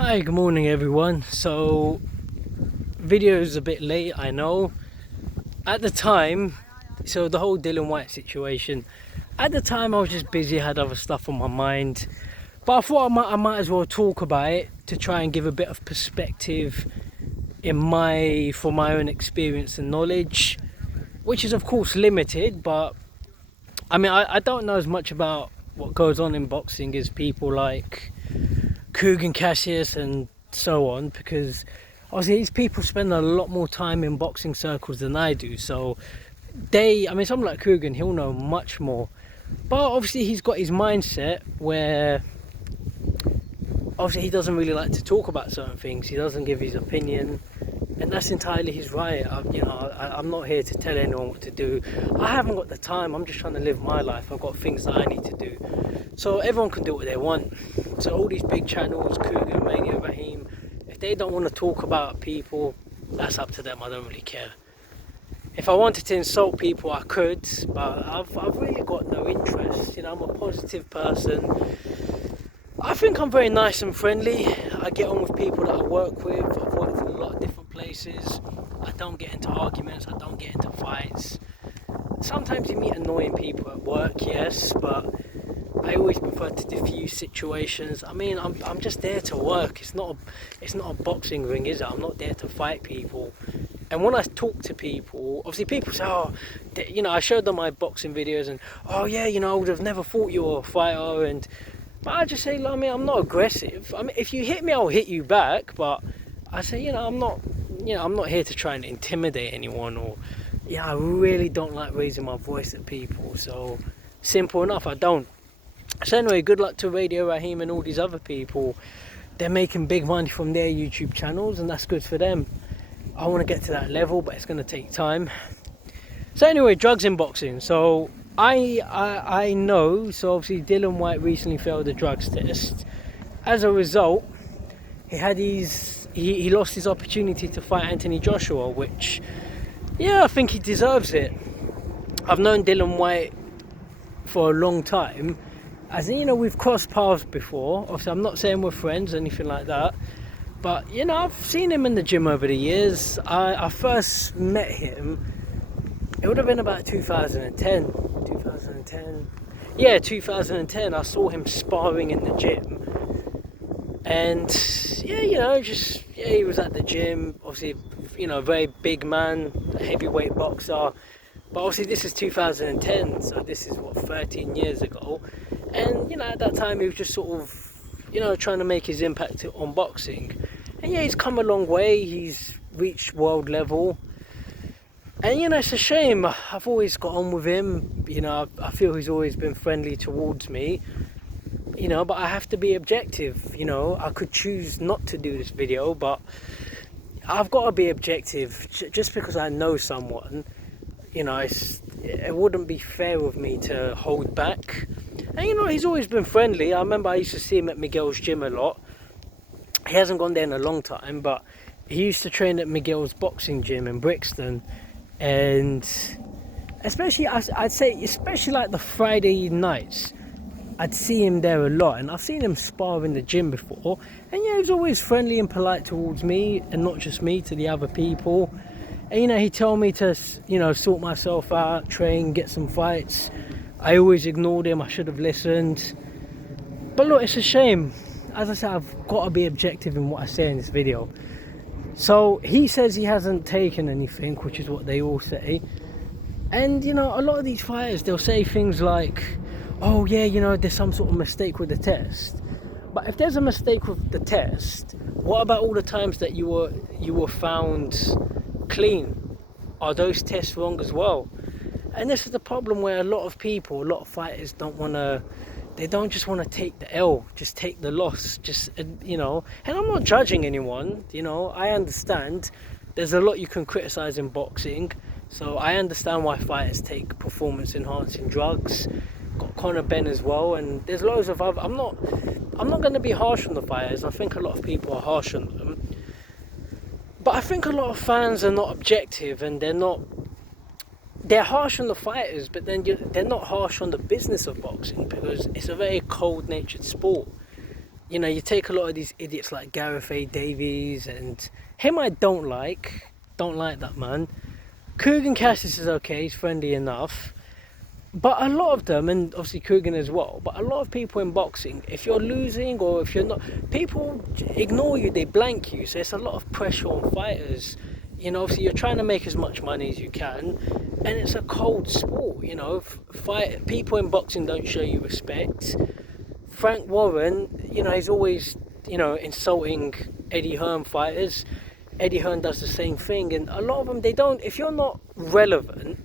Hi, good morning everyone. So, video is a bit late, I know. At the time, so the whole Dillian Whyte situation, at the time I was just busy, had other stuff on my mind. But I thought I might as well talk about it to try and give a bit of perspective for my own experience and knowledge, which is of course limited, but I don't know as much about what goes on in boxing as people like Kugan Cassius and so on, because obviously these people spend a lot more time in boxing circles than I do. So someone like Kugan, he'll know much more. But obviously he's got his mindset where obviously he doesn't really like to talk about certain things. He doesn't give his opinion, and that's entirely his right. I'm not here to tell anyone what to do. I haven't got the time. I'm just trying to live my life. I've got things that I need to do. So everyone can do what they want. So all these big channels, Kugan, Mania, Raheem, if they don't want to talk about people, that's up to them. I don't really care. If I wanted to insult people, I could, but I've really got no interest. I'm a positive person. I think I'm very nice and friendly. I get on with people that I work with. I've worked in a lot of different places. I don't get into arguments. I don't get into fights. Sometimes you meet annoying people at work, yes, but I always prefer to diffuse situations. I'm just there to work. It's not a boxing ring, is it? I'm not there to fight people. And when I talk to people, obviously people say, I showed them my boxing videos and, I would have never thought you were a fighter. But I just say, I'm not aggressive. If you hit me, I'll hit you back. But I say, I'm not here to try and intimidate anyone, or, I really don't like raising my voice at people. So simple enough, I don't. So anyway, good luck to Radio Raheem and all these other people. They're making big money from their YouTube channels, and that's good for them. I want to get to that level, but it's going to take time. So anyway, drugs in boxing. So I know, so obviously Dillian Whyte recently failed a drugs test. As a result, he lost his opportunity to fight Anthony Joshua, which, I think he deserves it. I've known Dillian Whyte for a long time. As in, we've crossed paths before. Obviously, I'm not saying we're friends or anything like that. But, I've seen him in the gym over the years. I first met him, it would have been about 2010. 2010. I saw him sparring in the gym. And, he was at the gym. Obviously, a very big man, a heavyweight boxer. But obviously this is 2010, so this is 13 years ago. And, at that time he was just sort of, trying to make his impact on boxing. And he's come a long way, he's reached world level. And, it's a shame. I've always got on with him. I feel he's always been friendly towards me. But I have to be objective. I could choose not to do this video, but I've got to be objective. Just because I know someone, it wouldn't be fair of me to hold back. And he's always been friendly. I remember I used to see him at Miguel's gym a lot. He hasn't gone there in a long time, but he used to train at Miguel's boxing gym in Brixton. And especially, I'd say, especially like the Friday nights, I'd see him there a lot. And I've seen him spar in the gym before. And he was always friendly and polite towards me, and not just me, to the other people. And he told me to, sort myself out, train, get some fights. I always ignored him. I should have listened. But look, it's a shame. As I said, I've got to be objective in what I say in this video. So he says he hasn't taken anything, which is what they all say. And a lot of these fighters, they'll say things like, there's some sort of mistake with the test. But if there's a mistake with the test, what about all the times that you were found clean? Are those tests wrong as well? And this is the problem where a lot of fighters they don't just want to take the L, just take the loss, and I'm not judging anyone, I understand there's a lot you can criticize in boxing, so I understand why fighters take performance enhancing drugs. Got Conor Ben as well, and there's loads of other, I'm not going to be harsh on the fighters. I think a lot of people are harsh on them, but I think a lot of fans are not objective, and they're harsh on the fighters, but then they're not harsh on the business of boxing, because it's a very cold-natured sport. You know, you take a lot of these idiots like Gareth A. Davies, and him I don't like that man. Kugan Cassius is okay, he's friendly enough. But a lot of them, and obviously Kugan as well, but a lot of people in boxing, if you're losing or if you're not, people ignore you, they blank you. So it's a lot of pressure on fighters. You know, obviously you're trying to make as much money as you can, and it's a cold sport. You know, people in boxing don't show you respect. Frank Warren, you know, he's always, you know, insulting Eddie Hearn fighters. Eddie Hearn does the same thing, and a lot of them, they don't, if you're not relevant,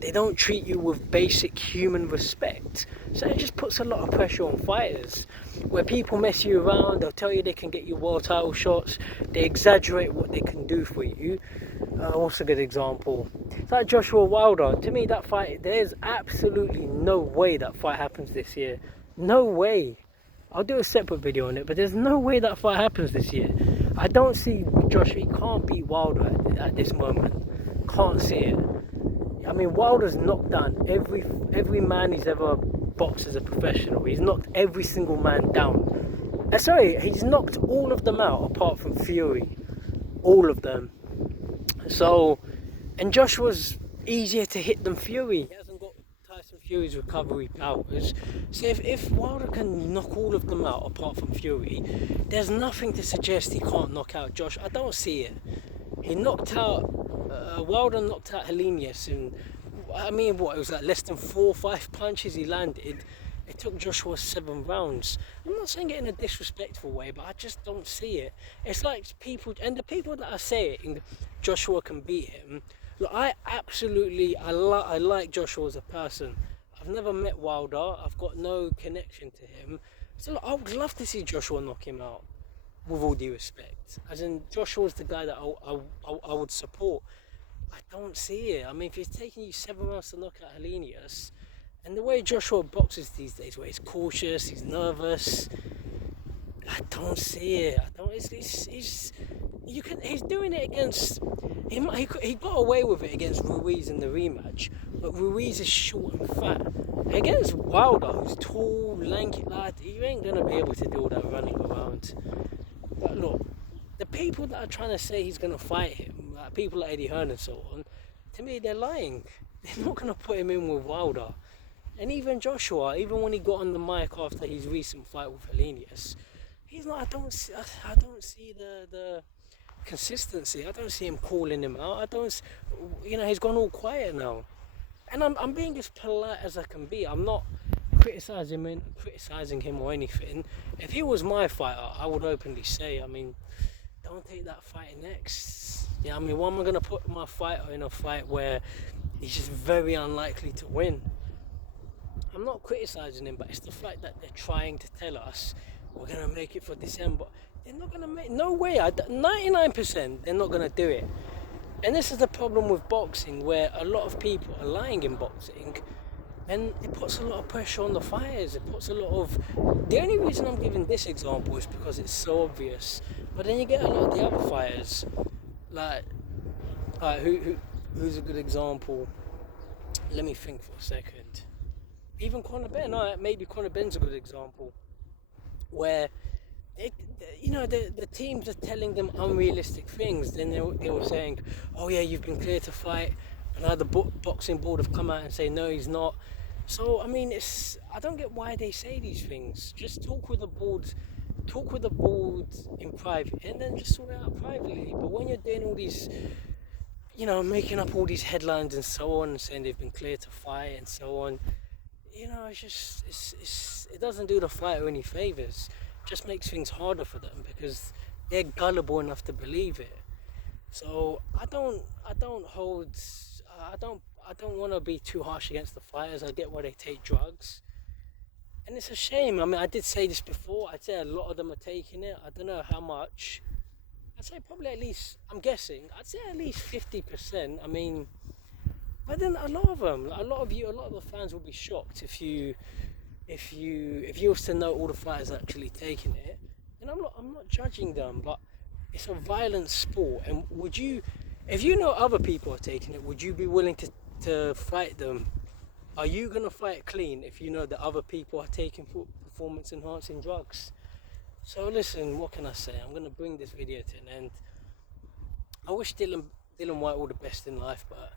they don't treat you with basic human respect. So it just puts a lot of pressure on fighters, where people mess you around, they'll tell you they can get you world title shots, they exaggerate what they can do for you. What's a good example? It's like Joshua Wilder. To me, that fight, there's absolutely no way that fight happens this year. No way. I'll do a separate video on it, but there's no way that fight happens this year. I don't see Joshua, he can't beat Wilder at this moment. Can't see it. I mean, Wilder's knocked down every man he's ever boxed as a professional. He's knocked every single man down. Sorry, he's knocked all of them out apart from Fury. All of them. So, and Joshua's easier to hit than Fury. He hasn't got Tyson Fury's recovery powers. So if Wilder can knock all of them out apart from Fury, there's nothing to suggest he can't knock out Josh. I don't see it. He knocked out, Wilder knocked out Helenius, and I mean, what, it was like less than 4 or 5 punches he landed. It took Joshua 7 rounds. I'm not saying it in a disrespectful way, but I just don't see it. It's like people, and the people that are saying Joshua can beat him, look, I like Joshua as a person. I've never met Wilder, I've got no connection to him. So look, I would love to see Joshua knock him out, with all due respect. As in, Joshua's the guy that I would support. I don't see it. I mean, if he's taking you 7 rounds to knock out Helenius, and the way Joshua boxes these days, where he's cautious, he's nervous, I don't see it. I don't. He's doing it against. He got away with it against Ruiz in the rematch, but Ruiz is short and fat. Against Wilder, who's tall, lanky lad, you ain't gonna be able to do all that running around. But look, the people that are trying to say he's gonna fight him, like people like Eddie Hearn and so on, to me they're lying. They're not gonna put him in with Wilder. And even Joshua, even when he got on the mic after his recent fight with Helenius, he's not. I don't see the consistency. I don't see him calling him out. You know, he's gone all quiet now. And I'm being as polite as I can be. I'm not criticizing him or anything. If he was my fighter, I would openly say, I mean, don't take that fight next. Yeah, I mean, why am I gonna put my fighter in a fight where he's just very unlikely to win? I'm not criticising him, but it's the fact that they're trying to tell us we're going to make it for December. They're not going to make, no way, 99% they're not going to do it. And this is the problem with boxing, where a lot of people are lying in boxing, and it puts a lot of pressure on the fighters. It puts a lot of, the only reason I'm giving this example is because it's so obvious, but then you get a lot of the other fighters, like who's a good example? Let me think for a second. Even Conor Ben, maybe Conor Ben's a good example, where the teams are telling them unrealistic things. Then they were saying, oh yeah, you've been cleared to fight, and now the boxing board have come out and say no, he's not. So I mean, I don't get why they say these things. Just talk with the board in private, and then just sort it out privately. But when you're doing all these, you know, making up all these headlines and so on, and saying they've been cleared to fight and so on, you know, it doesn't do the fighter any favours. It just makes things harder for them because they're gullible enough to believe it. So I don't want to be too harsh against the fighters. I get why they take drugs, and it's a shame. I mean, I did say this before. I'd say a lot of them are taking it. I don't know how much. I'd say probably at least, I'm guessing, I'd say at least 50%. I mean, but then a lot of the fans will be shocked if you was to know all the fighters actually taking it. And I'm not judging them, but it's a violent sport. And if you know other people are taking it, would you be willing to fight them? Are you gonna fight clean if you know that other people are taking performance enhancing drugs? So listen, what can I say? I'm gonna bring this video to an end. I wish Dillian Whyte all the best in life, but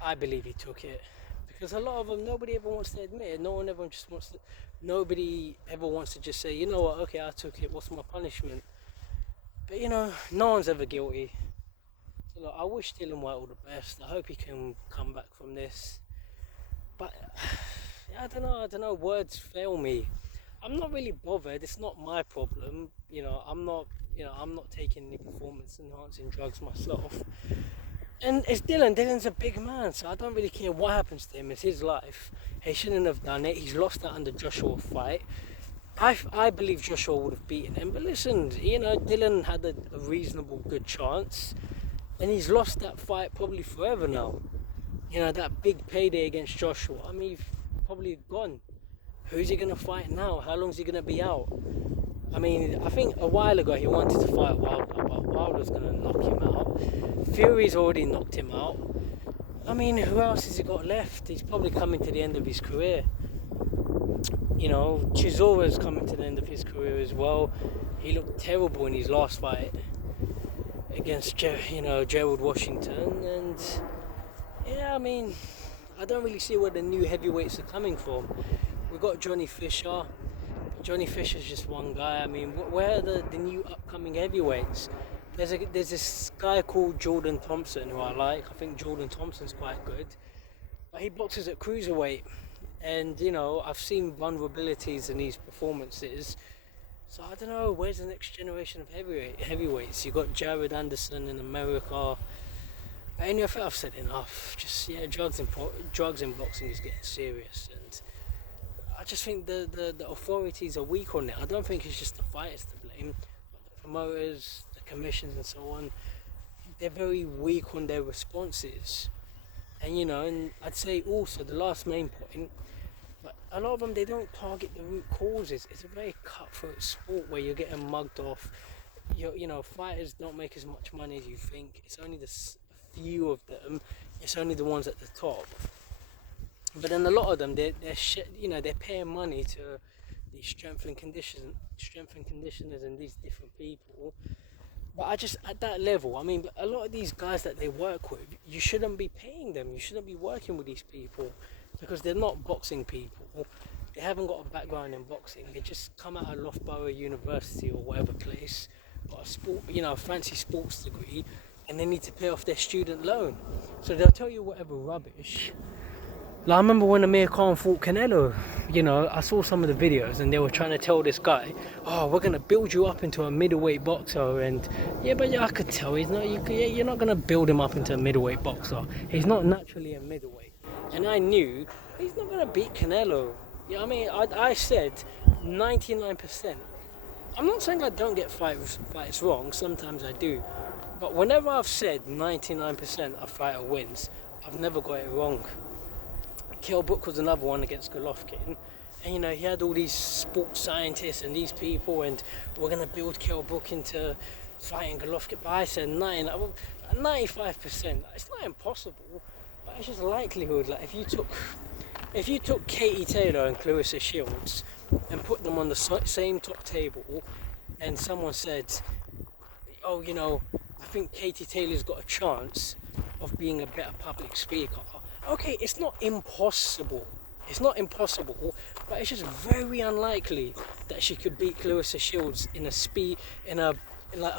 I believe he took it, because a lot of them, nobody ever wants to admit it. Nobody ever wants to just say, you know what, okay, I took it, what's my punishment? But no one's ever guilty. So look, I wish Dillian Whyte all the best. I hope he can come back from this. But I don't know, words fail me. I'm not really bothered, it's not my problem. I'm not taking any performance enhancing drugs myself. And it's Dillian's a big man, so I don't really care what happens to him. It's his life. He shouldn't have done it. He's lost that under Joshua fight. I believe Joshua would have beaten him, but listen, Dillian had a reasonable good chance, and he's lost that fight probably forever now. That big payday against Joshua, I mean, he's probably gone. Who's he going to fight now? How long is he going to be out? I mean, I think a while ago he wanted to fight Wilder, but Wilder's going to knock him out. Fury's already knocked him out. I mean, who else has he got left? He's probably coming to the end of his career. Chizora's coming to the end of his career as well. He looked terrible in his last fight against Gerald Washington. And yeah, I mean, I don't really see where the new heavyweights are coming from. We've got Johnny Fisher. Johnny Fisher's just one guy. I mean, where are the new upcoming heavyweights? There's this guy called Jordan Thompson who I like. I think Jordan Thompson's quite good. But he boxes at cruiserweight. And, I've seen vulnerabilities in these performances. So I don't know, where's the next generation of heavyweights? You've got Jared Anderson in America. But anyway, I think I've said enough. Drugs in boxing is getting serious. And I just think the authorities are weak on it. I don't think it's just the fighters to blame, but the promoters, the commissions and so on. They're very weak on their responses. And I'd say also the last main point, but a lot of them, they don't target the root causes. It's a very cutthroat sport where you're getting mugged off. Fighters don't make as much money as you think. It's only the few of them. It's only the ones at the top. But then a lot of them, they're paying money to these strength and conditioners and these different people. But I just, at that level, I mean, a lot of these guys that they work with, you shouldn't be paying them. You shouldn't be working with these people, because they're not boxing people. They haven't got a background in boxing. They just come out of Loughborough University or whatever place, got a fancy sports degree, and they need to pay off their student loan. So they'll tell you whatever rubbish. Like, I remember when Amir Khan fought Canelo, I saw some of the videos and they were trying to tell this guy, oh, we're going to build you up into a middleweight boxer. And I could tell you're not going to build him up into a middleweight boxer. He's not naturally a middleweight. And I knew he's not going to beat Canelo. I said 99%. I'm not saying I don't get fights wrong, sometimes I do. But whenever I've said 99% a fighter wins, I've never got it wrong. Kell Brook was another one against Golovkin, and he had all these sports scientists and these people, and we're going to build Kell Brook into fighting Golovkin. But I said 95%. It's not impossible, but it's just likelihood. Like if you took Katie Taylor and Clarissa Shields and put them on the same top table, and someone said, oh, I think Katie Taylor's got a chance of being a better public speaker. Okay, it's not impossible. But it's just very unlikely that she could beat Clarissa Shields in a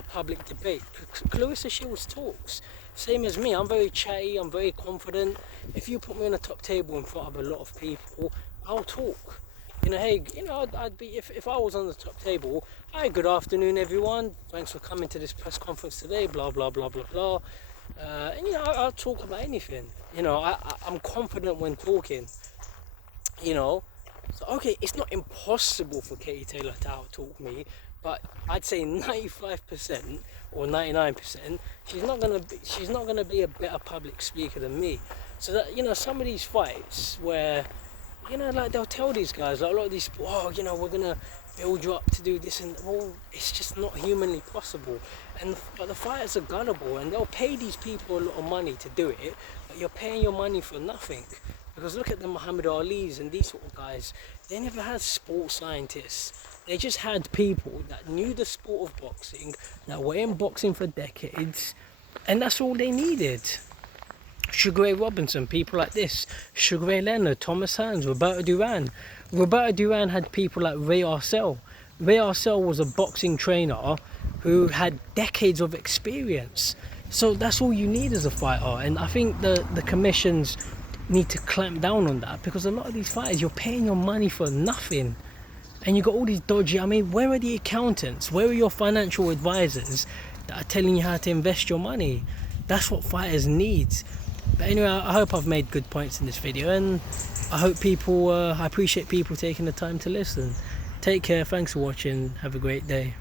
public debate. Clarissa Shields talks, same as me. I'm very chatty. I'm very confident. If you put me on a top table in front of a lot of people, I'll talk. I'd be if I was on the top table. Hi, good afternoon, everyone. Thanks for coming to this press conference today. Blah blah blah blah blah. I'll talk about anything. I'm confident when talking. So okay, it's not impossible for Katie Taylor to out-talk me, but I'd say 95% or 99%, she's not gonna be a better public speaker than me. So that some of these fights where they'll tell these guys, like a lot of these, we're gonna build you up to do this, and it's just not humanly possible. But the fighters are gullible, and they'll pay these people a lot of money to do it, but you're paying your money for nothing, Because look at the Muhammad Ali's and these sort of guys. They never had sports scientists. They just had people that knew the sport of boxing, that were in boxing for decades, and that's all they needed. Sugar Ray Robinson, people like this, Sugar Ray Leonard, Thomas Hearns, Roberto Duran. Roberto Duran had people like Ray Arcel. Ray Arcel was a boxing trainer who had decades of experience. So that's all you need as a fighter. And I think the commissions need to clamp down on that, because a lot of these fighters, you're paying your money for nothing. And you got all these dodgy, I mean, where are the accountants? Where are your financial advisors that are telling you how to invest your money? That's what fighters need. But anyway, I hope I've made good points in this video, and I hope I appreciate people taking the time to listen. Take care, thanks for watching, have a great day.